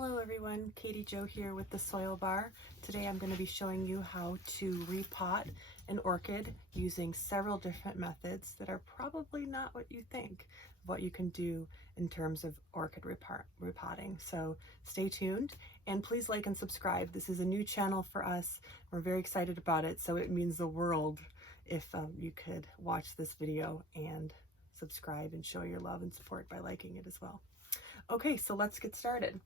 Hello everyone, Katie Jo here with the Soil Bar. Today I'm going to be showing you how to repot an orchid using several different methods that are probably not what you think of what you can do in terms of orchid repotting. So stay tuned and please like and subscribe. This is a new channel for us. We're very excited about it, so it means the world if you could watch this video and subscribe and show your love and support by liking it as well. Okay, so let's get started.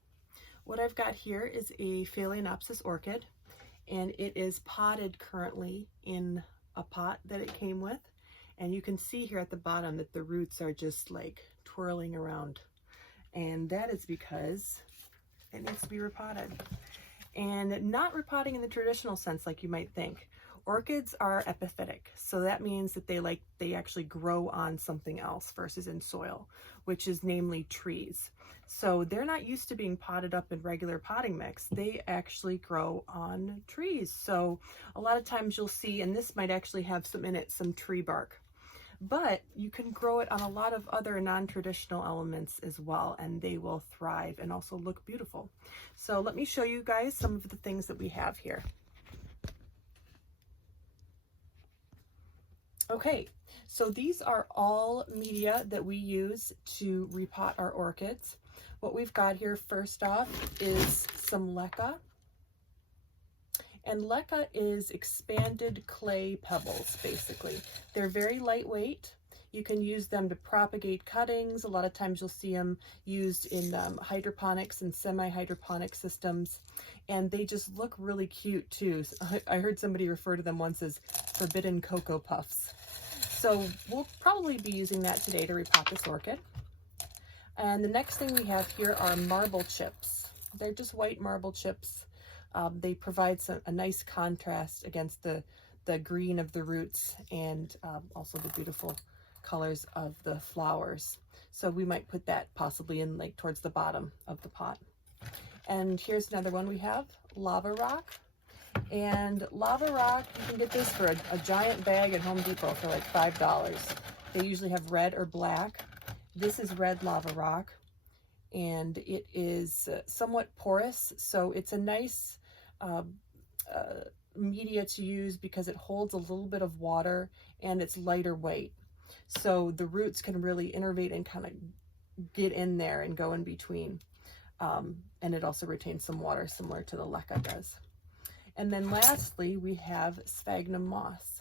What I've got here is a Phalaenopsis orchid, and it is potted currently in a pot that it came with. And you can see here at the bottom that the roots are just like twirling around. And that is because it needs to be repotted. And not repotting in the traditional sense like you might think. Orchids are epiphytic, so that means that they actually grow on something else versus in soil, which is namely trees. So they're not used to being potted up in regular potting mix. They actually grow on trees. So a lot of times you'll see, and this might actually have some in it, some tree bark, but you can grow it on a lot of other non-traditional elements as well, and they will thrive and also look beautiful. So let me show you guys some of the things that we have here. Okay, so these are all media that we use to repot our orchids. What we've got here first off is some Leca. And Leca is expanded clay pebbles, basically. They're very lightweight. You can use them to propagate cuttings. A lot of times you'll see them used in hydroponics and semi-hydroponic systems. And they just look really cute too. I heard somebody refer to them once as forbidden Cocoa Puffs. So we'll probably be using that today to repot this orchid. And the next thing we have here are marble chips. They're just white marble chips. They provide a nice contrast against the green of the roots and also the beautiful colors of the flowers. So we might put that possibly in like towards the bottom of the pot. And here's another one we have, lava rock. And lava rock, you can get this for a giant bag at Home Depot for like $5. They usually have red or black. This is red lava rock, and it is somewhat porous, so it's a nice media to use because it holds a little bit of water and it's lighter weight. So the roots can really innervate and kind of get in there and go in between. And it also retains some water similar to the Leca does. And then lastly, we have sphagnum moss.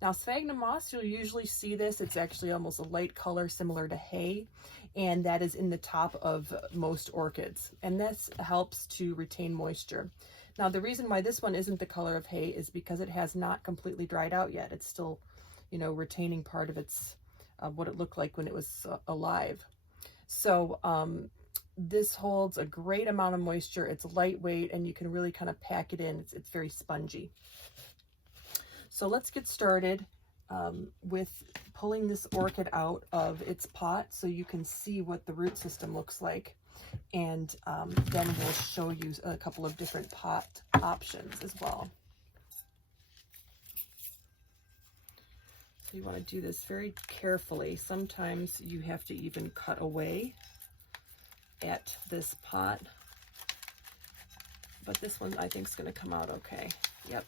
Now, sphagnum moss, you'll usually see this. It's actually almost a light color similar to hay, and that is in the top of most orchids. And this helps to retain moisture. Now, the reason why this one isn't the color of hay is because it has not completely dried out yet. It's still, you know, retaining part of its, what it looked like when it was alive. So, this holds a great amount of moisture. It's lightweight and you can really kind of pack it in. It's very spongy. So let's get started with pulling this orchid out of its pot so you can see what the root system looks like. And then we'll show you a couple of different pot options as well. So you want to do this very carefully. Sometimes you have to even cut away at this pot, but this one I think is going to come out okay. Yep.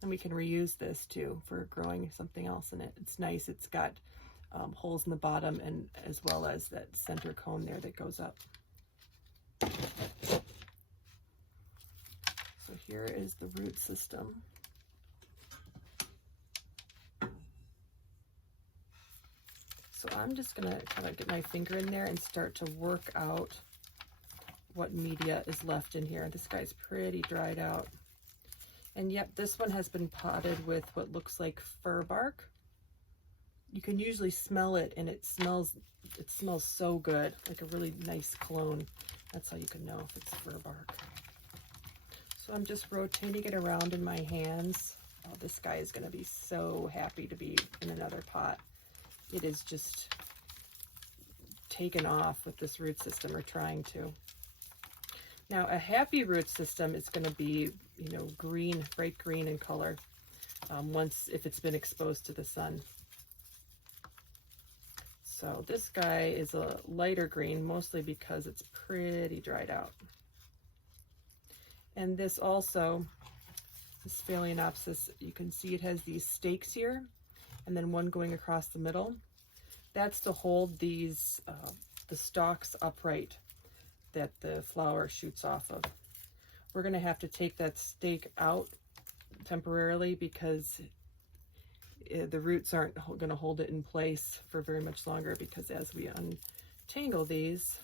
And we can reuse this too for growing something else in it. It's nice. It's got holes in the bottom and as well as that center cone there that goes up. So here is the root system. So I'm just gonna kind of get my finger in there and start to work out what media is left in here. This guy's pretty dried out. And yep, this one has been potted with what looks like fir bark. You can usually smell it, and it smells so good, like a really nice cologne. That's how you can know if it's fir bark. So I'm just rotating it around in my hands. Oh, this guy is gonna be so happy to be in another pot. It is just taken off with this root system, or trying to. Now, a happy root system is going to be, you know, green, bright green in color, if it's been exposed to the sun. So this guy is a lighter green, mostly because it's pretty dried out. And this also, this Phalaenopsis, you can see it has these stakes here, and then one going across the middle. That's to hold these, the stalks upright that the flower shoots off of. We're gonna have to take that stake out temporarily because the roots aren't gonna hold it in place for very much longer, because as we untangle these,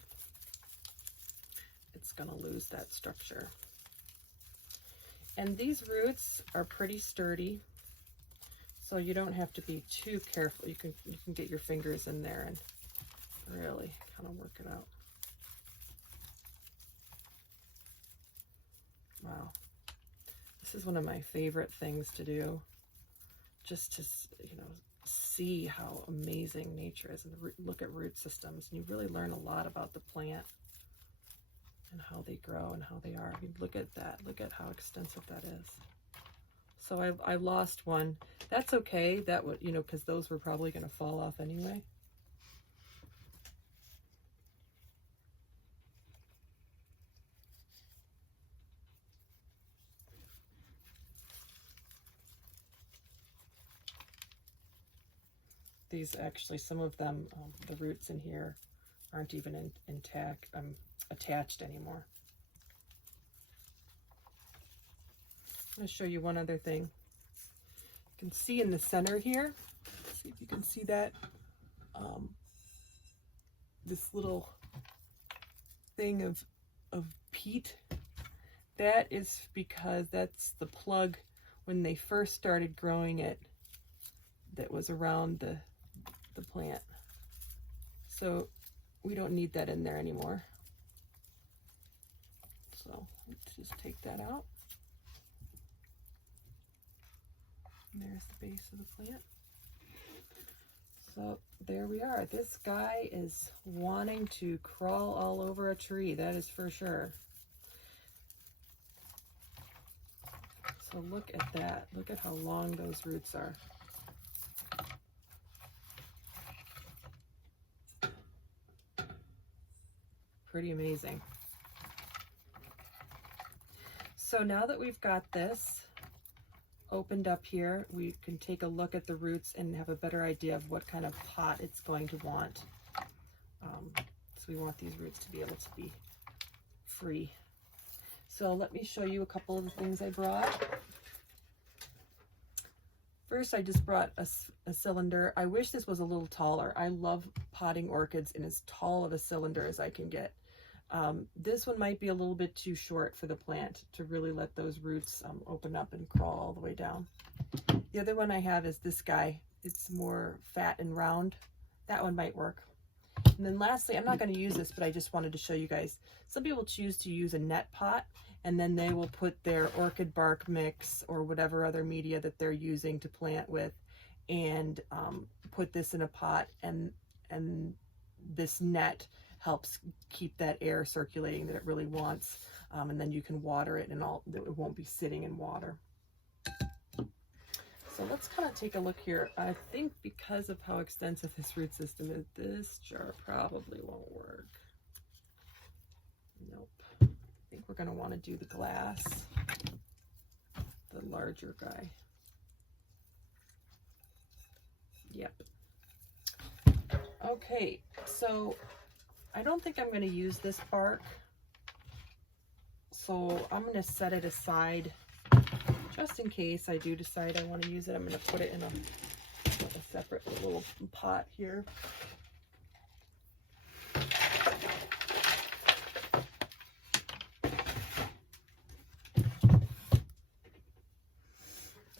it's gonna lose that structure. And these roots are pretty sturdy, so you don't have to be too careful. You can get your fingers in there and really kind of work it out. Wow, this is one of my favorite things to do, just to, you know, see how amazing nature is, and look at root systems, and you really learn a lot about the plant and how they grow and how they are. I mean, look at that. Look at how extensive that is. So I lost one. That's okay. That would, you know, because those were probably going to fall off anyway. These actually, some of them, the roots in here aren't even attached anymore. I'm going to show you one other thing. You can see in the center here, see if you can see that, this little thing of peat. That is because that's the plug when they first started growing it that was around the plant. So we don't need that in there anymore. So let's just take that out. And there's the base of the plant. So there we are. This guy is wanting to crawl all over a tree, that is for sure. So look at that. Look at how long those roots are. Pretty amazing. So now that we've got this opened up here, we can take a look at the roots and have a better idea of what kind of pot it's going to want. So we want these roots to be able to be free. So let me show you a couple of the things I brought. First, I just brought a cylinder. I wish this was a little taller. I love potting orchids in as tall of a cylinder as I can get. This one might be a little bit too short for the plant to really let those roots open up and crawl all the way down. The other one I have is this guy. It's more fat and round. That one might work. And then lastly, I'm not going to use this, but I just wanted to show you guys. Some people choose to use a net pot, and then they will put their orchid bark mix or whatever other media that they're using to plant with, and put this in a pot, and this net helps keep that air circulating that it really wants, and then you can water it, and it won't be sitting in water. So let's kind of take a look here. I think because of how extensive this root system is, this jar probably won't work. Nope. I think we're going to want to do the glass, the larger guy. Yep. Okay, so I don't think I'm going to use this bark, so I'm going to set it aside just in case I do decide I want to use it. I'm going to put it in a separate little pot here.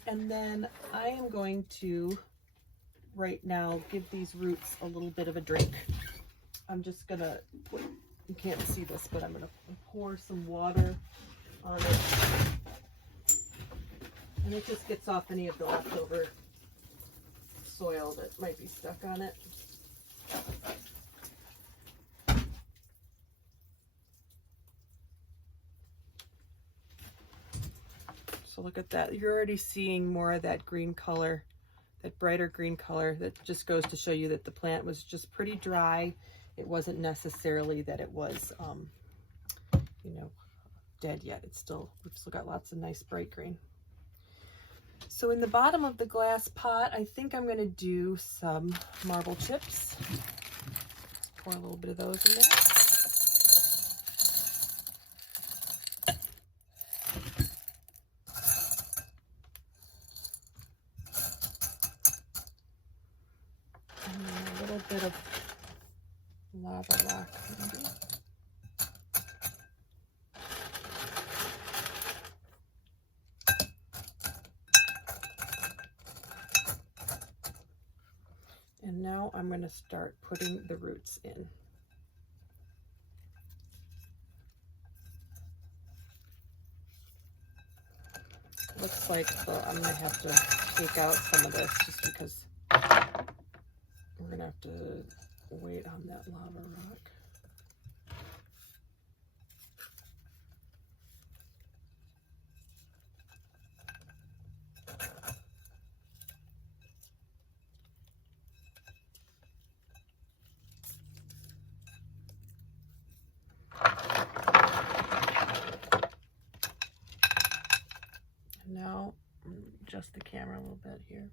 And then I am going to, right now, give these roots a little bit of a drink. I'm just going to put, you can't see this, but I'm going to pour some water on it. And it just gets off any of the leftover soil that might be stuck on it. So look at that. You're already seeing more of that green color that brighter green color. That just goes to show you that the plant was just pretty dry. It wasn't necessarily that it was, you know, dead yet. We've still got lots of nice bright green. So in the bottom of the glass pot, I think I'm going to do some marble chips. Let's pour a little bit of those in there. And then a little bit of lava rock maybe. And now I'm going to start putting the roots in. Looks like I'm going to have to take out some of this just because we're going to have to wait on that lava rock. Now, adjust the camera a little bit here.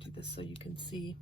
Do this so you can see.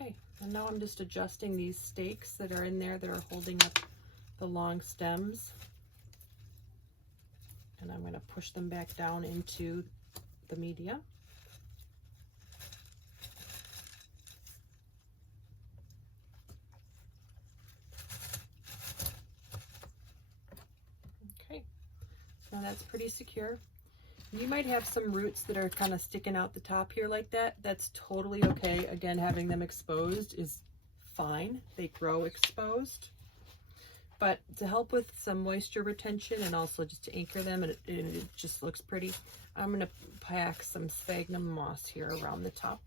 Okay, and now I'm just adjusting these stakes that are in there that are holding up the long stems. And I'm going to push them back down into the media. Okay, now that's pretty secure. You might have some roots that are kind of sticking out the top here like that. That's totally okay. Again, having them exposed is fine. They grow exposed. But to help with some moisture retention and also just to anchor them and it just looks pretty, I'm going to pack some sphagnum moss here around the top.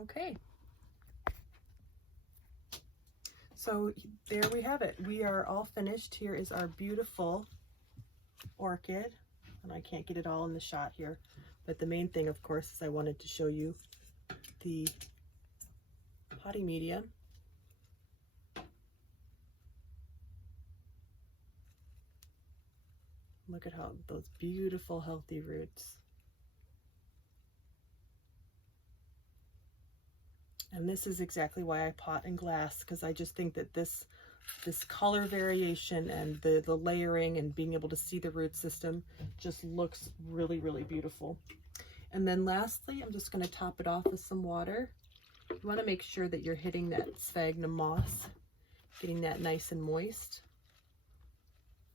Okay, so there we have it. We are all finished. Here is our beautiful orchid, and I can't get it all in the shot here, but the main thing, of course, is I wanted to show you the potting media. Look at how those beautiful, healthy roots. And this is exactly why I pot in glass, because I just think that this color variation and the layering and being able to see the root system just looks really, really beautiful. And then lastly, I'm just going to top it off with some water. You want to make sure that you're hitting that sphagnum moss, getting that nice and moist.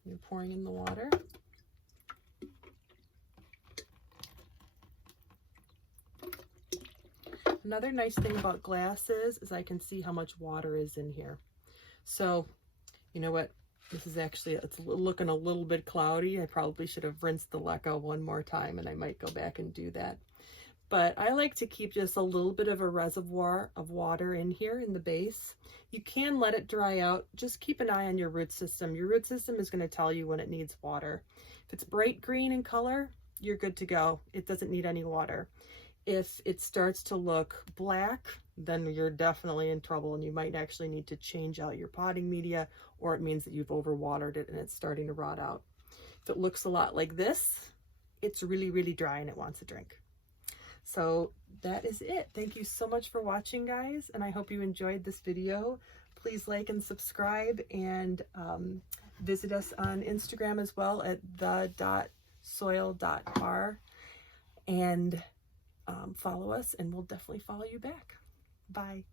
You're pouring in the water. Another nice thing about glass is I can see how much water is in here. So, you know what? This is actually, it's looking a little bit cloudy. I probably should have rinsed the Leca one more time, and I might go back and do that. But I like to keep just a little bit of a reservoir of water in here in the base. You can let it dry out. Just keep an eye on your root system. Your root system is going to tell you when it needs water. If it's bright green in color, you're good to go. It doesn't need any water. If it starts to look black, then you're definitely in trouble, and you might actually need to change out your potting media, or it means that you've overwatered it and it's starting to rot out. If it looks a lot like this, it's really, really dry and it wants a drink. So that is it. Thank you so much for watching, guys, and I hope you enjoyed this video. Please like and subscribe, and visit us on Instagram as well at the.soil.bar, and follow us, and we'll definitely follow you back. Bye.